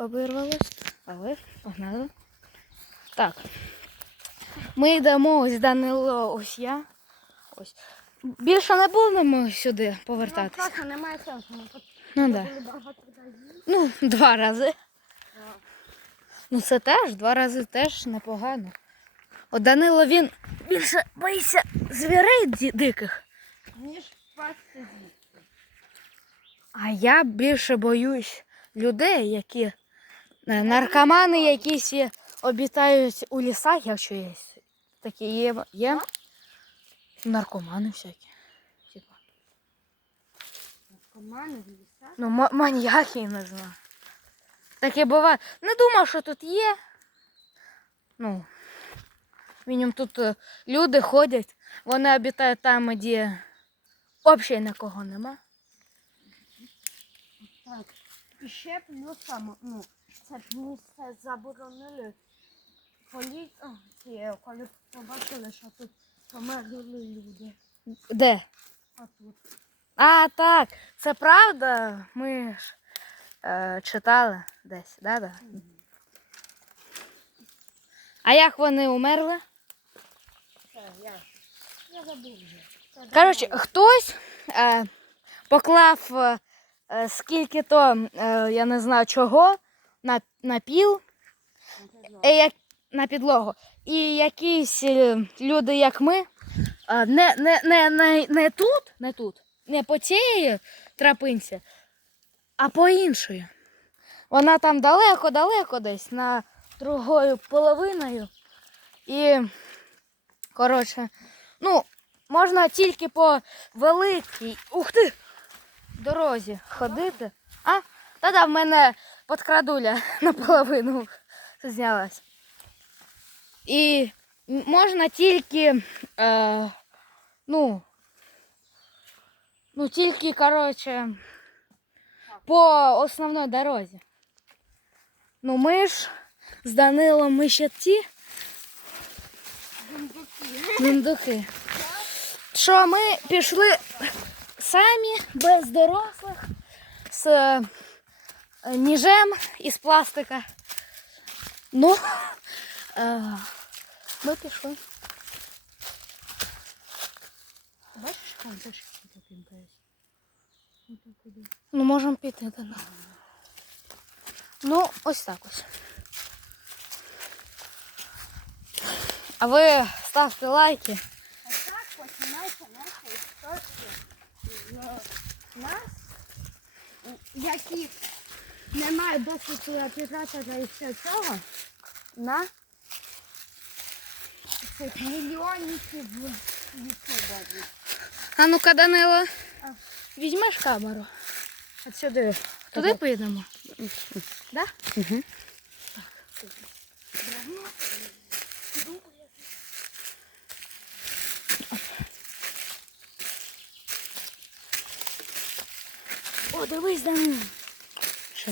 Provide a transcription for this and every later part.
обірвалось, але погнали. Так. Ми йдемо ось Данило, ось я. Ось. Більше не будемо сюди повертатися. просто немає сенсу. Ну так. Да. Ну, два рази. Ну це теж, два рази теж непогано. От Данило він більше боїться звірей диких. Ніж пасти. А я більше боюсь людей, які наркомани якісь обітають у лісах, якщо є. Такі є. є. Наркомани всякі. Типа. Команди в лісах. Ну, ма- маньяки, не знаю. Таке буває. Не думав, що тут є. Ну, мінімум тут е, люди ходять, вони обітають там, де взагалі нікого нема. Так. І ще плюс там, ну, це місце заборонили поліції, коли побачили, що тут померли люди. Де? А тут. А, так, це правда. Ми ж е, читали десь, да, да? А як вони умерли? Це я. Я забув вже. Це Коротше, давно. хтось е, поклав е, е, скільки то, е, я не знаю чого, на, на піл, е, як, на підлогу. І якісь е, люди, як ми, не, не, не, не, не тут, не тут, не по цій трапинці, а по іншої. Вона там далеко-далеко десь на другою половиною. І, коротше, ну, можна тільки по великій, ух ти, дорозі ходити. А? Та-да, в мене подкрадуля наполовину знялась. І м- можна тільки, е, ну, ну, тільки, коротше, по основній дорозі. Ну, ми ж з Данилом ми ще ті міндуки. Що ми пішли самі без дорослих з е, ніжем із пластика. Ну, е, ми пішли. Бачиш, там теж таким Ну, можемо піти до нас. Ну, ось так ось. А ви ставте лайки. А так починається наша історія з нас, які не мають досвіду оператора і все цього, на мільйонників свободі. А ну-ка, Данило, візьмеш камеру. А сюди. Туди поїдемо. Да? Угу. О, дивись. Що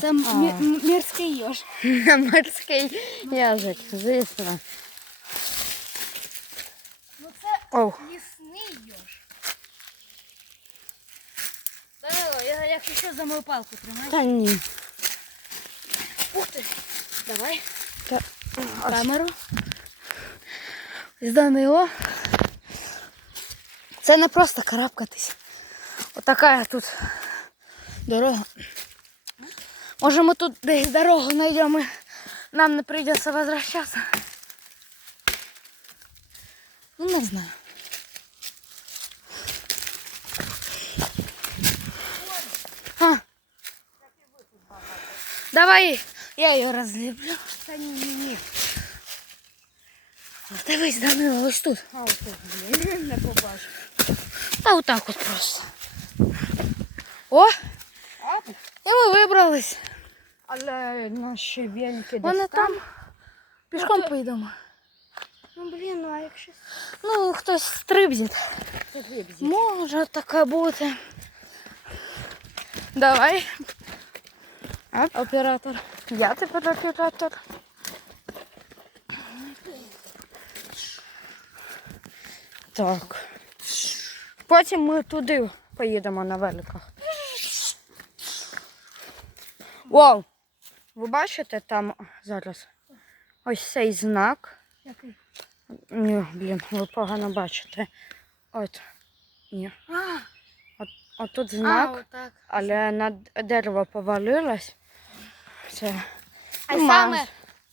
Це мі- мірський йож. Морський язик, звісно. Ну це Оу. лісний йож. Данило, я якщо що за мою палку тримай. Та ні. Ух ти. Давай. Та... камеру. З Данило. Це не просто карабкатись. Отака тут дорога. Може ми тут десь дорогу знайдемо і нам не прийдеться возвращатися. Ну не знаю. А. Давай я її розліплю. Та ні, ні, ні. Дивись, Данило, ось тут. А ось тут, блін, не побачив. Та отак от просто. О, А, і ми вибрались. Але наші велики Вони десь там. Пішком Ото- поїдемо. Ну, блін, ну а якщо Ну, хтось стрибзить. це вибзі? Може таке бути. Давай. Оператор. Я тепер оператор. Так. Потім ми туди поїдемо на великах. Вау! Ви бачите там зараз ось цей знак. Який? Ні, блін, ви погано бачите. От. Ні. А, От тут а, знак, отак. але на дерево повалилось. Це. А Ну, саме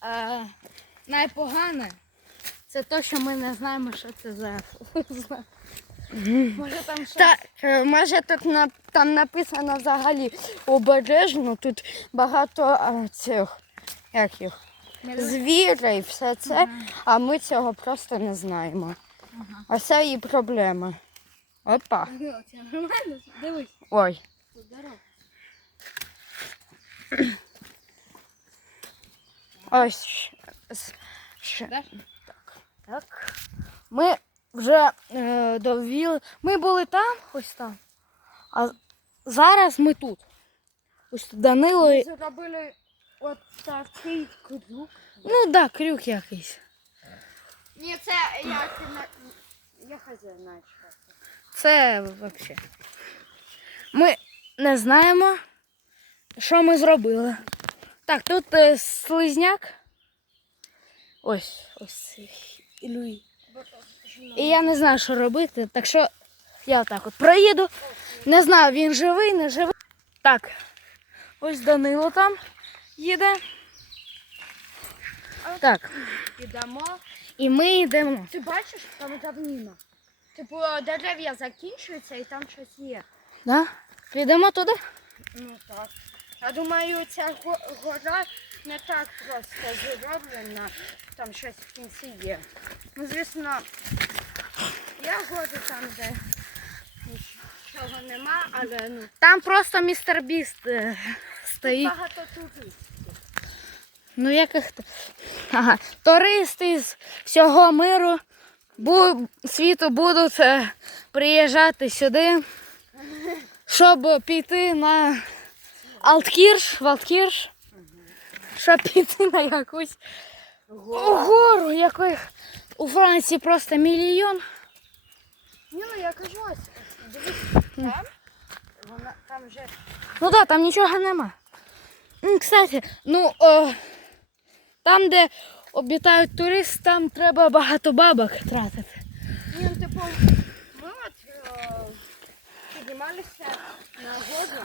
е, найпогане це те, що ми не знаємо, що це за знак. Може там щось. Так, е, може тут на, там написано взагалі обережно, тут багато а, цих, як їх, звірей, все це, а ми цього просто не знаємо. Ага. А це і проблема. Опа. Нормально? Дивись. Ой. Ось. щ- Так. Ми вже е, довіли. Ми були там, ось там. А зараз ми тут. Ось Данило. і- Зробили от такий круг. Ну так, да, крюк якийсь. Ні, це. Я хазяїн знаю, це. Взагалі. Ми не знаємо, що ми зробили. Так, тут е, слизняк. Ось, ось Ілюй. І я не знаю, що робити, так що я отак от проїду. Не знаю, він живий, не живий. Так, ось Данило там їде. Так, Ідемо. і ми йдемо. Ти бачиш, там давніна. Типу, дерев'я закінчуються і там щось є. Да? Підемо туди? Ну так. Я думаю, ця гора не так просто зроблена, там щось в кінці є. Ну, звісно, я году там, де нічого нема, але ну, Там просто містер Біст е, стоїть. багато туристів. Ну яких то. Ага. Туристи з всього миру бу... світу будуть е, приїжджати сюди, щоб піти на Алткірш, Валткірш, щоб піти на якусь гору, яких у Франції просто мільйон. Ні, ну я кажу, ось, дивись, там, вона, там вже Ну так, там нічого нема. М, Кстати, ну о, там, де обітають туристи, там треба багато бабок тратити. Ні, ну, типу, ми от е, піднімалися на гору,